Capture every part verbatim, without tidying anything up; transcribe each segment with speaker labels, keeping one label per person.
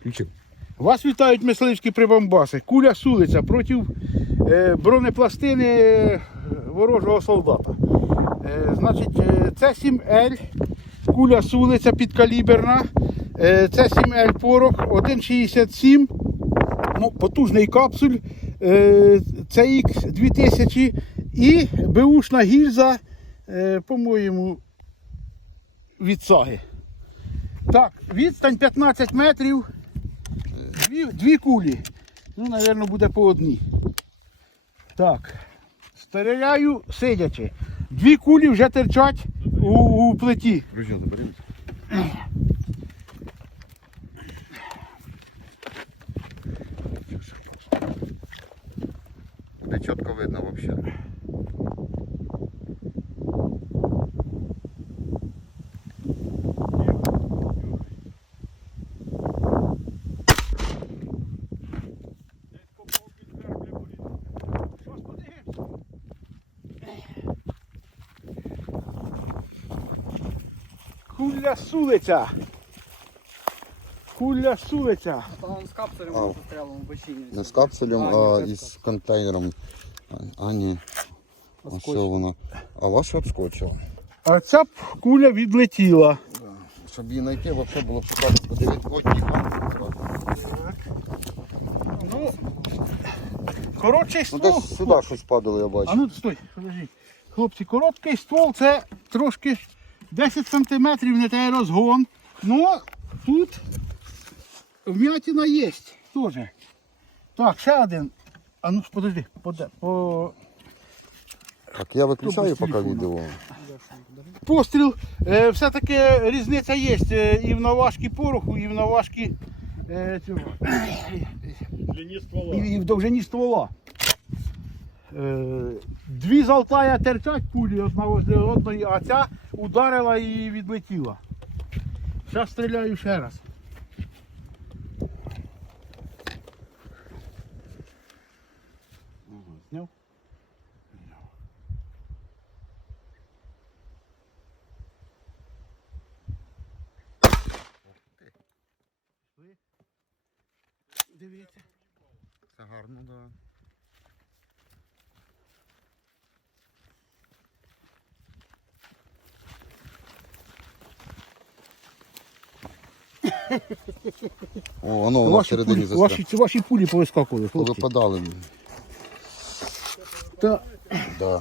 Speaker 1: Включив.
Speaker 2: Вас вітають мисливські прибамбаси. Куля сулиця проти е, бронепластини ворожого солдата. Е, значить, е, це сім ель, куля сулиця підкаліберна. Е, це сім ель порох, один шістдесят сім, ну, потужний капсуль, е, це ікс дві тисячі і беушна гільза, е, по-моєму, від саги. Так, відстань п'ятнадцять метрів. Дві, дві кулі. Ну, мабуть, буде по одній. Так. Стріляю сидячи. Дві кулі вже терчать у, у плиті.
Speaker 1: Ружьо заберемо. Буде чітко видно взагалі.
Speaker 2: Куля сулиця. Куля сулиця.
Speaker 3: Там з капсулем
Speaker 1: А.
Speaker 3: застрялом в бочині.
Speaker 1: Не з капсулем,
Speaker 3: А,
Speaker 1: а
Speaker 3: ні,
Speaker 1: із контейнером. А, а ні. А що воно? А ваша відскочила.
Speaker 2: А ця б куля відлетіла.
Speaker 1: Щоб її знайти, взагалі було б цікаво подивитися. От ні,
Speaker 2: Ну, коротший
Speaker 1: ну
Speaker 2: ствол.
Speaker 1: десь сюди щось падало, я бачу.
Speaker 2: А ну стой, подожди. Хлопці, короткий ствол це трошки десять сантиметрів, не той розгон. Ну, тут вмятина є теж. Так, ще один. А ну подожди, поде, по...
Speaker 1: Так, я виключаю
Speaker 2: Хто без
Speaker 1: поки
Speaker 2: телефону?
Speaker 1: відео.
Speaker 2: Постріл, е, все-таки різниця є е, і в наважці пороху, і в наважці е, цього. І, і в довжині ствола. Е, дві золотая терчать пулі одна возле одної, а ця ударила і відлетіла. Зараз стріляю ще раз. Ага, зняв? Зняв. Дивіться.
Speaker 1: Це гарно, так. Да. О, воно воно
Speaker 2: Ваші
Speaker 1: всередині
Speaker 2: пулі,
Speaker 1: застряло.
Speaker 2: ваші, це ваші пулі повискакували, хлопці.
Speaker 1: Повипадали.
Speaker 2: Та,
Speaker 1: Да.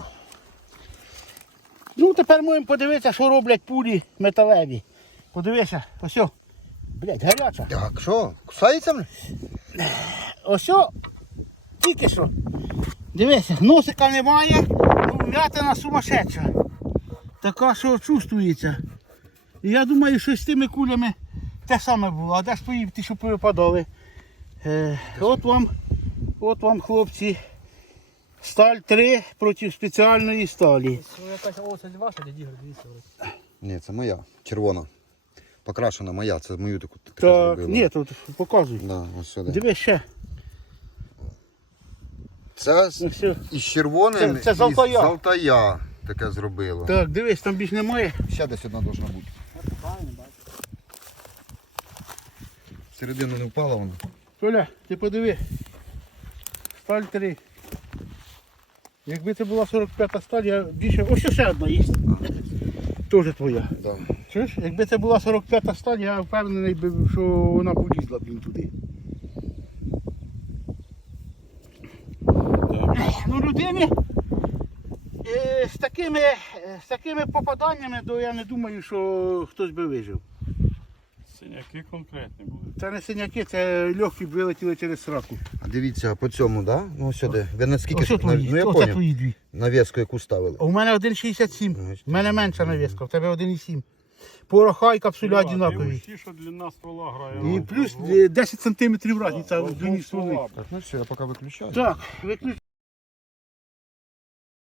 Speaker 2: ну тепер можемо подивитися, що роблять пулі металеві. Подивися, ось. о. Блядь, гаряча.
Speaker 1: Так, що? Кусається?
Speaker 2: Ось, о, тільки що. Дивися, носика немає, ну вмятина сумасшедша. Така, що чувствується. І я думаю, що з тими кулями те саме було. А де ж твої ті, що повипадали? Е, от вам, от вам, хлопці, сталь три проти спеціальної сталі.
Speaker 3: Ну, якась оця ваша, дядь Ігор, дивіться.
Speaker 1: Ні, це моя. Червона. Покрашена моя, це мою таку таку
Speaker 2: Так,
Speaker 1: зробила.
Speaker 2: ні, тут показуй.
Speaker 1: Да, ось сюди.
Speaker 2: Дивись ще.
Speaker 1: Це з-
Speaker 2: Ну, все.
Speaker 1: із червоним,
Speaker 2: Це- це
Speaker 1: із
Speaker 2: золотая.
Speaker 1: золотая таке зробило.
Speaker 2: Так, дивись, там більш немає.
Speaker 1: Ще десь одна должна бути.
Speaker 3: Правильно, бачите.
Speaker 1: Всередину не впала вона.
Speaker 2: Толя, ти подиви. Сталь три. Якби це була сорок п'ята сталь, я більше... Ось ще одна є. Теж твоя.
Speaker 1: Да.
Speaker 2: Чуєш? Якби це була сорок п'ята сталь, я впевнений, би, що вона полізла б їм туди. Ну, людині е, з, такими, е, з такими попаданнями, то я не думаю, що хтось би вижив.
Speaker 4: Синяки конкретні були.
Speaker 2: Це не синяки, це легкі б вилетіли через сраку.
Speaker 1: А дивіться, по цьому, да? Ну сюди. Ви наскільки
Speaker 2: Ось
Speaker 1: ж-
Speaker 2: твої,
Speaker 1: ну я
Speaker 2: оце
Speaker 1: поняв.
Speaker 2: твої дві.
Speaker 1: Навіску яку ставили.
Speaker 2: У мене один шістдесят сім,
Speaker 1: Ну,
Speaker 2: у мене менша навіска, в тебе один сім. Пороха і капсуля однакові.
Speaker 4: Ті, що длина ствола грає.
Speaker 2: І плюс десять сантиметрів разниця в длині стволи.
Speaker 1: Так, ну все, я поки виключаю.
Speaker 2: Так, виключ.